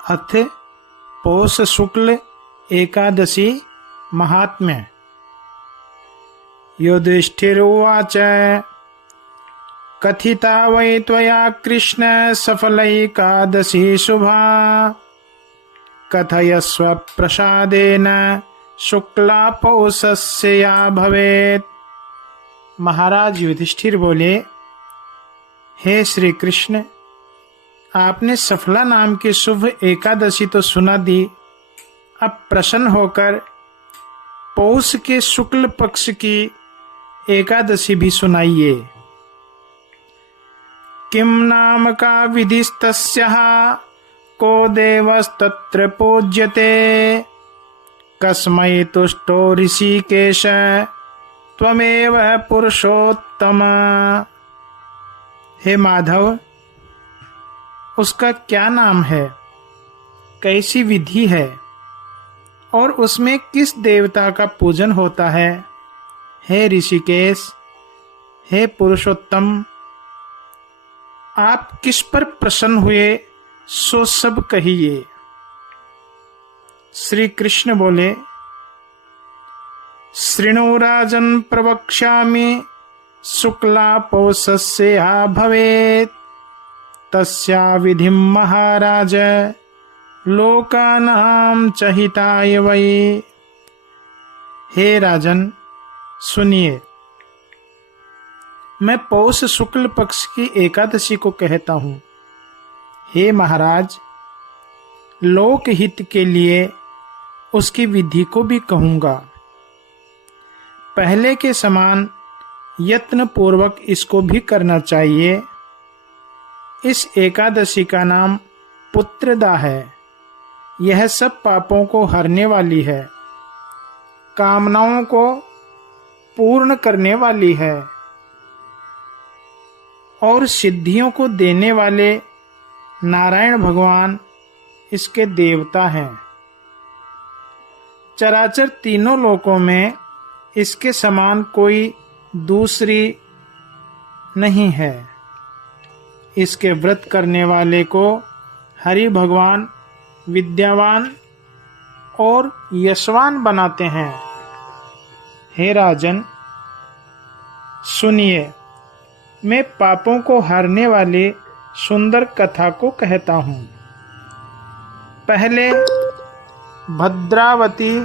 अथ पौष शुक्ल एकादशी महात्म्य। युधिष्ठिरुवाच कथिता वै त्वया कृष्ण सफलैकादशी शुभा कथयस्व प्रसादेन शुक्ला पौषस्य या भवेत्। महाराज युधिष्ठिर बोले, हे श्री कृष्ण, आपने सफला नाम की शुभ एकादशी तो सुना दी, अब प्रसन्न होकर पौष के शुक्ल पक्ष की एकादशी भी सुनाइए। किम नाम का विधिस्तस्याः को देवस्तत्र पूज्यते कस्मै तुष्टो ऋषिकेश त्वमेव पुरुषोत्तम। हे माधव, उसका क्या नाम है, कैसी विधि है और उसमें किस देवता का पूजन होता है? हे ऋषिकेश, हे पुरुषोत्तम, आप किस पर प्रसन्न हुए सो सब कहिए। श्री कृष्ण बोले, शृणु राजन् प्रवक्ष्यामि शुक्ला पौषस्य या भवेत् तस्या विधिं महाराज लोकानां च हिताय वै। हे राजन, सुनिए, मैं पौष शुक्ल पक्ष की एकादशी को कहता हूँ। हे महाराज, लोक हित के लिए उसकी विधि को भी कहूँगा। पहले के समान यत्न पूर्वक इसको भी करना चाहिए। इस एकादशी का नाम पुत्रदा है। यह सब पापों को हरने वाली है, कामनाओं को पूर्ण करने वाली है और सिद्धियों को देने वाले नारायण भगवान इसके देवता हैं। चराचर तीनों लोकों में इसके समान कोई दूसरी नहीं है। इसके व्रत करने वाले को हरि भगवान विद्यावान और यशवान बनाते हैं। हे राजन, सुनिए, मैं पापों को हरने वाली सुंदर कथा को कहता हूँ। पहले भद्रावती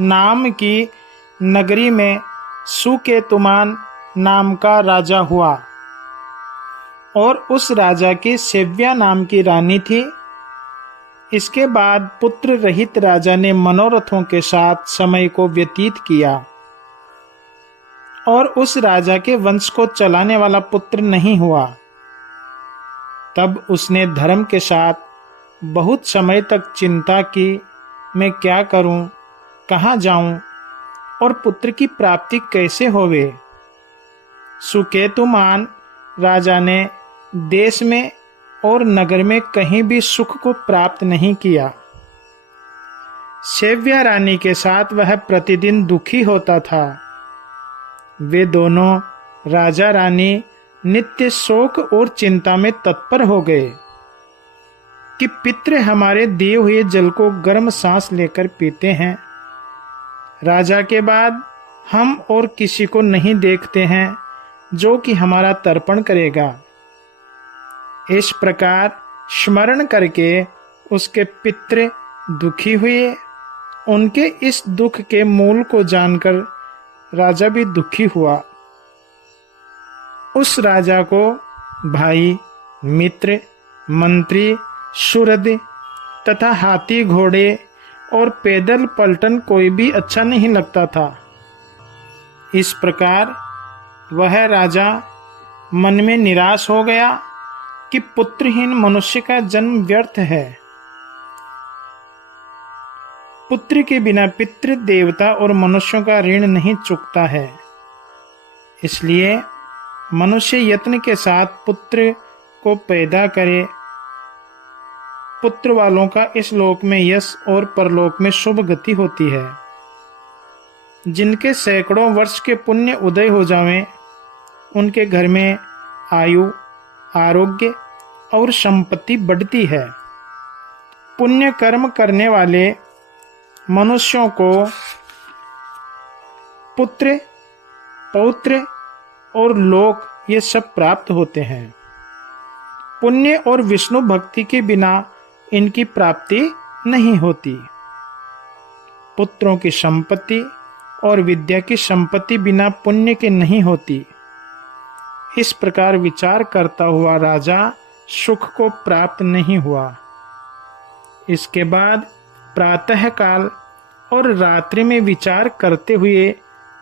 नाम की नगरी में सुकेतुमान नाम का राजा हुआ और उस राजा की सेव्या नाम की रानी थी। इसके बाद पुत्र रहित राजा ने मनोरथों के साथ समय को व्यतीत किया और उस राजा के वंश को चलाने वाला पुत्र नहीं हुआ। तब उसने धर्म के साथ बहुत समय तक चिंता की, मैं क्या करूं, कहाँ जाऊं और पुत्र की प्राप्ति कैसे होवे। सुकेतुमान राजा ने देश में और नगर में कहीं भी सुख को प्राप्त नहीं किया। सेव्या रानी के साथ वह प्रतिदिन दुखी होता था। वे दोनों राजा रानी नित्य शोक और चिंता में तत्पर हो गए कि पितृ हमारे दिए हुए जल को गर्म सांस लेकर पीते हैं। राजा के बाद हम और किसी को नहीं देखते हैं जो कि हमारा तर्पण करेगा। इस प्रकार स्मरण करके उसके पितृ दुखी हुए। उनके इस दुख के मूल को जानकर राजा भी दुखी हुआ। उस राजा को भाई, मित्र, मंत्री, सुहृद तथा हाथी घोड़े और पैदल पलटन कोई भी अच्छा नहीं लगता था। इस प्रकार वह राजा मन में निराश हो गया कि पुत्रहीन मनुष्य का जन्म व्यर्थ है। पुत्र के बिना पितृ, देवता और मनुष्यों का ऋण नहीं चुकता है। इसलिए मनुष्य यत्न के साथ पुत्र को पैदा करे। पुत्र वालों का इस लोक में यश और परलोक में शुभ गति होती है। जिनके सैकड़ों वर्ष के पुण्य उदय हो जावें, उनके घर में आयु, आरोग्य और संपत्ति बढ़ती है। पुण्य कर्म करने वाले मनुष्यों को पुत्र, पौत्र और लोक ये सब प्राप्त होते हैं। पुण्य और विष्णु भक्ति के बिना इनकी प्राप्ति नहीं होती। पुत्रों की संपत्ति और विद्या की संपत्ति बिना पुण्य के नहीं होती। इस प्रकार विचार करता हुआ राजा सुख को प्राप्त नहीं हुआ। इसके बाद प्रातः काल और रात्रि में विचार करते हुए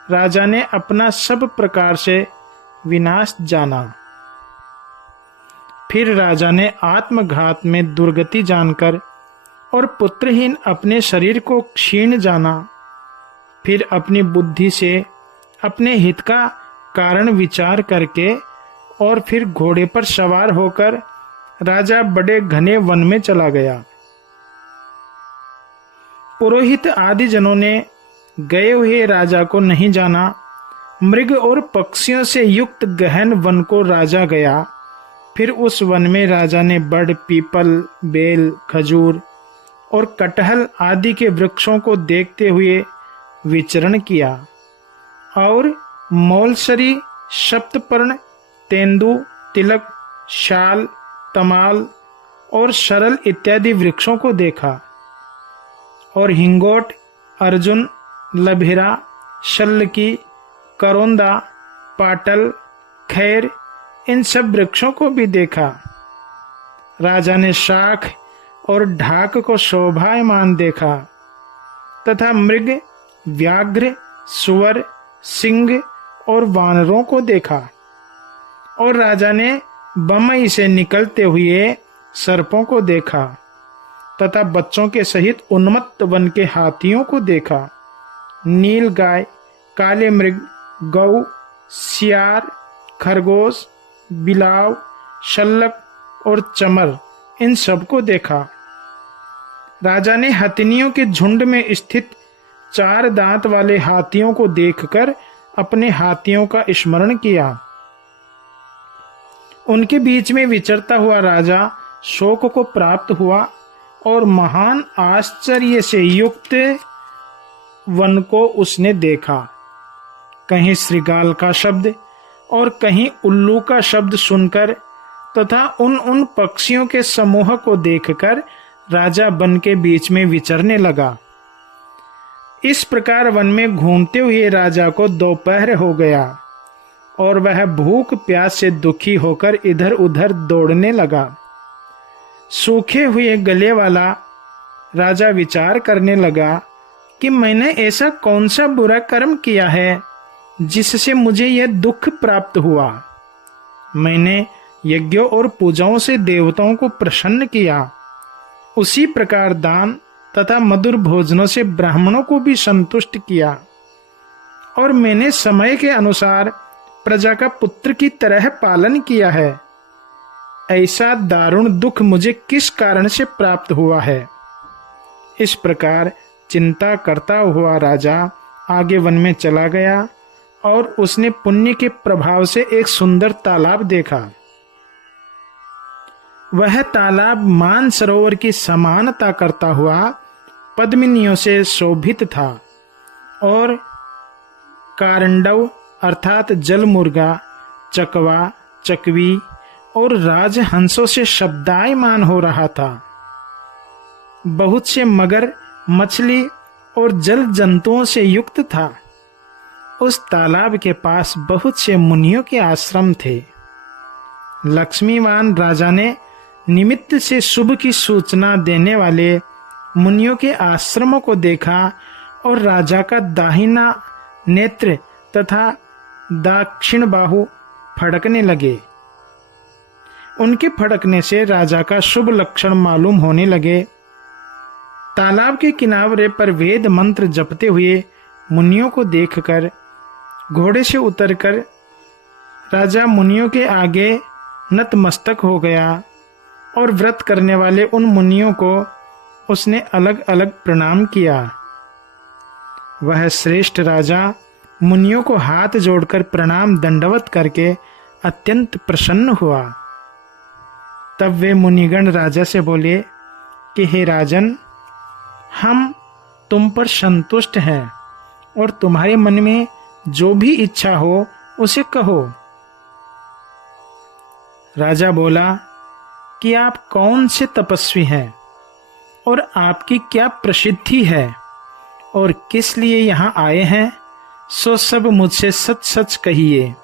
राजा ने अपना सब प्रकार से विनाश जाना। फिर राजा ने आत्मघात में दुर्गति जानकर और पुत्रहीन अपने शरीर को क्षीण जाना, फिर अपनी बुद्धि से अपने हित का कारण विचार करके और फिर घोड़े पर सवार होकर राजा बड़े घने वन में चला गया। पुरोहित आदि जनों ने गए हुए राजा को नहीं जाना। मृग और पक्षियों से युक्त गहन वन को राजा गया। फिर उस वन में राजा ने बड़, पीपल, बेल, खजूर और कटहल आदि के वृक्षों को देखते हुए विचरण किया और मौलसरी, सप्तपर्ण, तेंदु, तिलक, शाल, तमाल और सरल इत्यादि वृक्षों को देखा और हिंगोट, अर्जुन, लभेरा, शल्लकी, करोंदा, पाटल, खैर इन सब वृक्षों को भी देखा। राजा ने शाख और ढाक को शोभायमान देखा तथा मृग, व्याघ्र, सुअर, सिंह और वानरों को देखा और राजा ने बमई से निकलते हुए सर्पों को देखा तथा बच्चों के सहित उन्मत्त वन के हाथियों को देखा। नील गाय, काले मृग, गौ, सियार, खरगोश, बिलाव, शल्लक और चमर इन सब को देखा। राजा ने हथिनियों के झुंड में स्थित 4 दांत वाले हाथियों को देखकर अपने हाथियों का स्मरण किया। उनके बीच में विचरता हुआ राजा शोक को प्राप्त हुआ और महान आश्चर्य से युक्त वन को उसने देखा। कहीं श्रृगाल का शब्द और कहीं उल्लू का शब्द सुनकर तथा उन पक्षियों के समूह को देखकर राजा वन के बीच में विचरने लगा। इस प्रकार वन में घूमते हुए राजा को दोपहर हो गया और वह भूख प्यास से दुखी होकर इधर उधर दौड़ने लगा। सूखे हुए गले वाला राजा विचार करने लगा कि मैंने ऐसा कौन सा बुरा कर्म किया है जिससे मुझे यह दुख प्राप्त हुआ। मैंने यज्ञों और पूजाओं से देवताओं को प्रसन्न किया, उसी प्रकार दान तथा मधुर भोजनों से ब्राह्मणों को भी संतुष्ट किया और मैंने समय के अनुसार प्रजा का पुत्र की तरह पालन किया है। ऐसा दारुण दुख मुझे किस कारण से प्राप्त हुआ है। इस प्रकार चिंता करता हुआ राजा आगे वन में चला गया और उसने पुण्य के प्रभाव से एक सुंदर तालाब देखा। वह तालाब मानसरोवर की समानता करता हुआ पद्मिनियों से शोभित था और कारंडव अर्थात जलमुर्गा, चकवा, चकवी और राजहंसों से शब्दायमान हो रहा था। बहुत से मगर, मछली और जल जंतुओं से युक्त था। उस तालाब के पास बहुत से मुनियों के आश्रम थे। लक्ष्मीवान राजा ने निमित्त से शुभ की सूचना देने वाले मुनियों के आश्रमों को देखा और राजा का दाहिना नेत्र तथा दक्षिण बाहु फड़कने लगे। उनके फड़कने से राजा का शुभ लक्षण मालूम होने लगे। तालाब के किनारे पर वेद मंत्र जपते हुए मुनियों को देखकर घोड़े से उतरकर राजा मुनियों के आगे नतमस्तक हो गया और व्रत करने वाले उन मुनियों को उसने अलग अलग प्रणाम किया। वह श्रेष्ठ राजा मुनियों को हाथ जोड़कर प्रणाम दंडवत करके अत्यंत प्रसन्न हुआ। तब वे मुनिगण राजा से बोले कि हे राजन, हम तुम पर संतुष्ट हैं और तुम्हारे मन में जो भी इच्छा हो उसे कहो। राजा बोला कि आप कौन से तपस्वी हैं और आपकी क्या प्रसिद्धि है और किस लिए यहाँ आए हैं, सो सब मुझसे सच सच कहिए।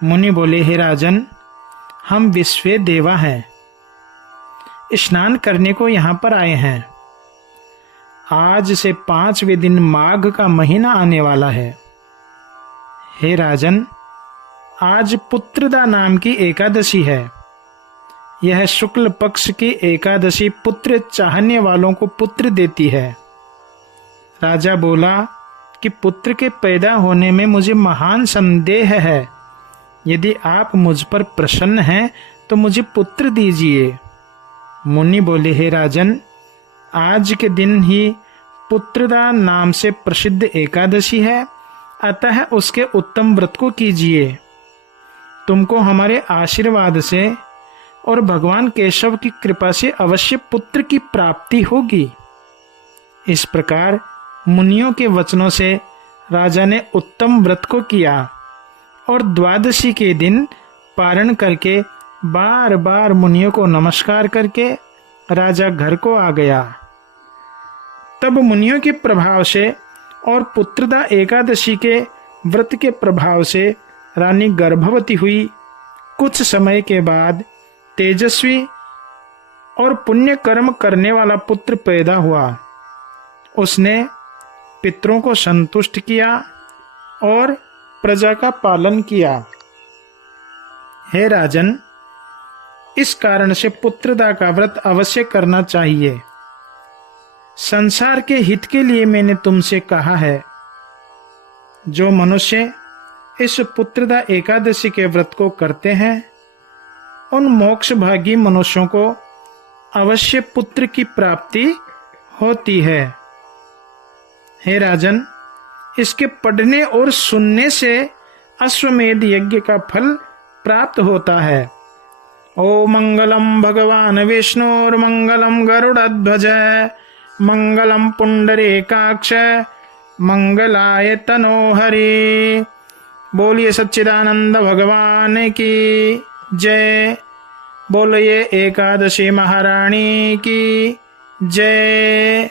मुनि बोले, हे राजन, हम विश्व देवा हैं, स्नान करने को यहाँ पर आए हैं। आज से 5वें दिन माघ का महीना आने वाला है। हे राजन, आज पुत्रदा नाम की एकादशी है। यह शुक्ल पक्ष की एकादशी पुत्र चाहने वालों को पुत्र देती है। राजा बोला कि पुत्र के पैदा होने में मुझे महान संदेह है। यदि आप मुझ पर प्रसन्न हैं तो मुझे पुत्र दीजिए। मुनि बोले, हे राजन, आज के दिन ही पुत्रदा नाम से प्रसिद्ध एकादशी है, अतः उसके उत्तम व्रत को कीजिए। तुमको हमारे आशीर्वाद से और भगवान केशव की कृपा से अवश्य पुत्र की प्राप्ति होगी। इस प्रकार मुनियों के वचनों से राजा ने उत्तम व्रत को किया और द्वादशी के दिन पारण करके बार बार मुनियों को नमस्कार करके राजा घर को आ गया। तब मुनियों के प्रभाव से और पुत्रदा एकादशी के व्रत के प्रभाव से रानी गर्भवती हुई। कुछ समय के बाद तेजस्वी और पुण्य कर्म करने वाला पुत्र पैदा हुआ। उसने पितरों को संतुष्ट किया और प्रजा का पालन किया। हे राजन, इस कारण से पुत्रदा का व्रत अवश्य करना चाहिए। संसार के हित के लिए मैंने तुमसे कहा है। जो मनुष्य इस पुत्रदा एकादशी के व्रत को करते हैं, उन मोक्ष भागी मनुष्यों को अवश्य पुत्र की प्राप्ति होती है। हे राजन, इसके पढ़ने और सुनने से अश्वमेध यज्ञ का फल प्राप्त होता है। ओ मंगलम भगवान विष्णुर्मंगलम गरुड़ध्वज मंगलम पुंडरीकाक्ष मंगलाय तनोहरि। बोलिए सच्चिदानंद भगवान की जय। बोलिए एकादशी महारानी की जय।